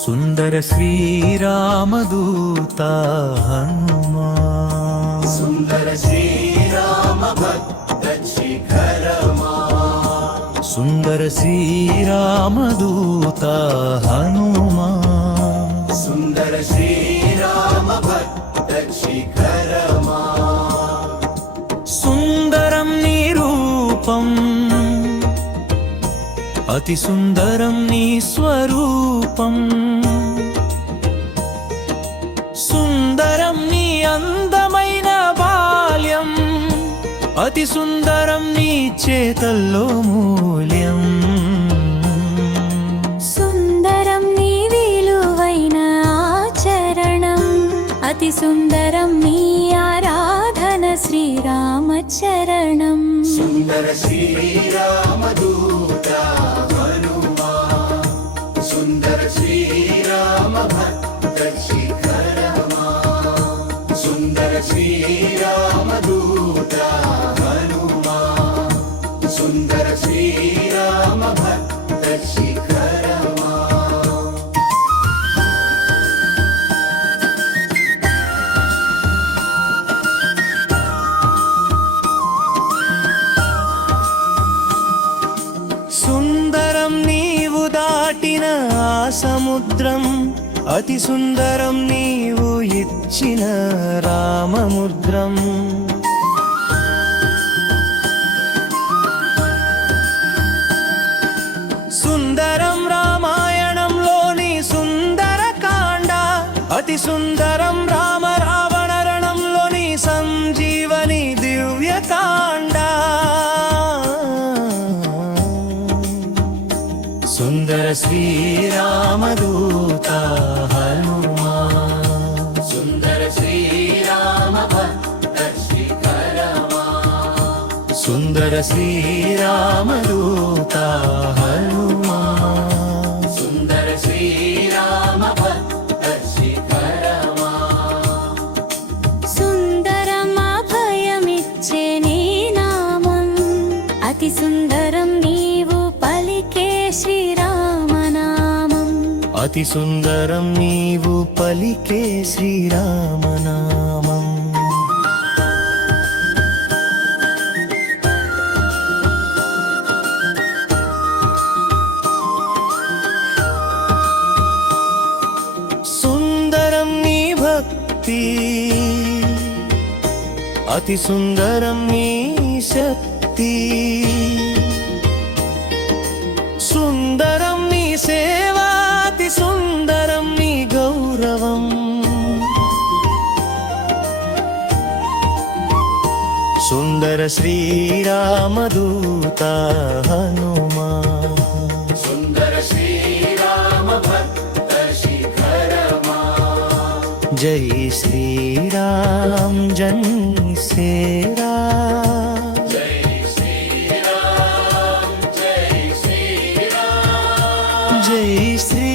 సుందర శ్రీరామదూత హనుమా సుందర శ్రీరామ భక్త శిఖరమా సుందర శ్రీరామదూత హనుమా సుందర శ్రీరామ భక్త శిఖరమా సుందరం నీ రూపం అతి సుందరం నీ స్వరూపం సుందరం నీ అందమైన బాల్యం అతి సుందరం నీ చేతల్లో మూల్యం సుందరం నీ విలువైన ఆచరణం అతి సుందరం నీ ఆరాధన శ్రీరామచరణం సుందర శ్రీరామ దూత హనుమా సుందర శ్రీరామ భక్త శిఖరమా సుందర శ్రీరామ దూత హనుమా సుందర శ్రీరామ భక్త శిఖరమా సుందరం నీవు దాటిన ఆ సముద్రం అతి సుందరం నీవు ఇచ్చిన రామముద్రం సుందరం రామాయణంలోని సుందరకాండ అతి సుందరం రామ రావణ రణంలోని సంజీవని దివ్యకాండ సుందర శ్రీరామదూత హనుమా సుందర శ్రీరామ భక్త శిఖరమా సుందర శ్రీరామదూత హనుమా సుందర శ్రీరామ భక్త శిఖరమా సుందరం అభయమిచ్చే నీ నామం అతి సుందరం నీవు పలికే శ్రీరామనామం అతి సుందరం నీవు పలికే శ్రీరామనామం సుందరం నీ భక్తి అతి సుందరం నీ శక్తి సుందరం నీ సేవా అతి సుందరం నీ గౌరవం సుందర శ్రీరామదూత హనుమా సుందర శ్రీరామ భక్త శిఖరమా జై శ్రీరామ్ జన్ సేరా జై శ్రీరామ్ జై శ్రీరామ్ జై శ్రీ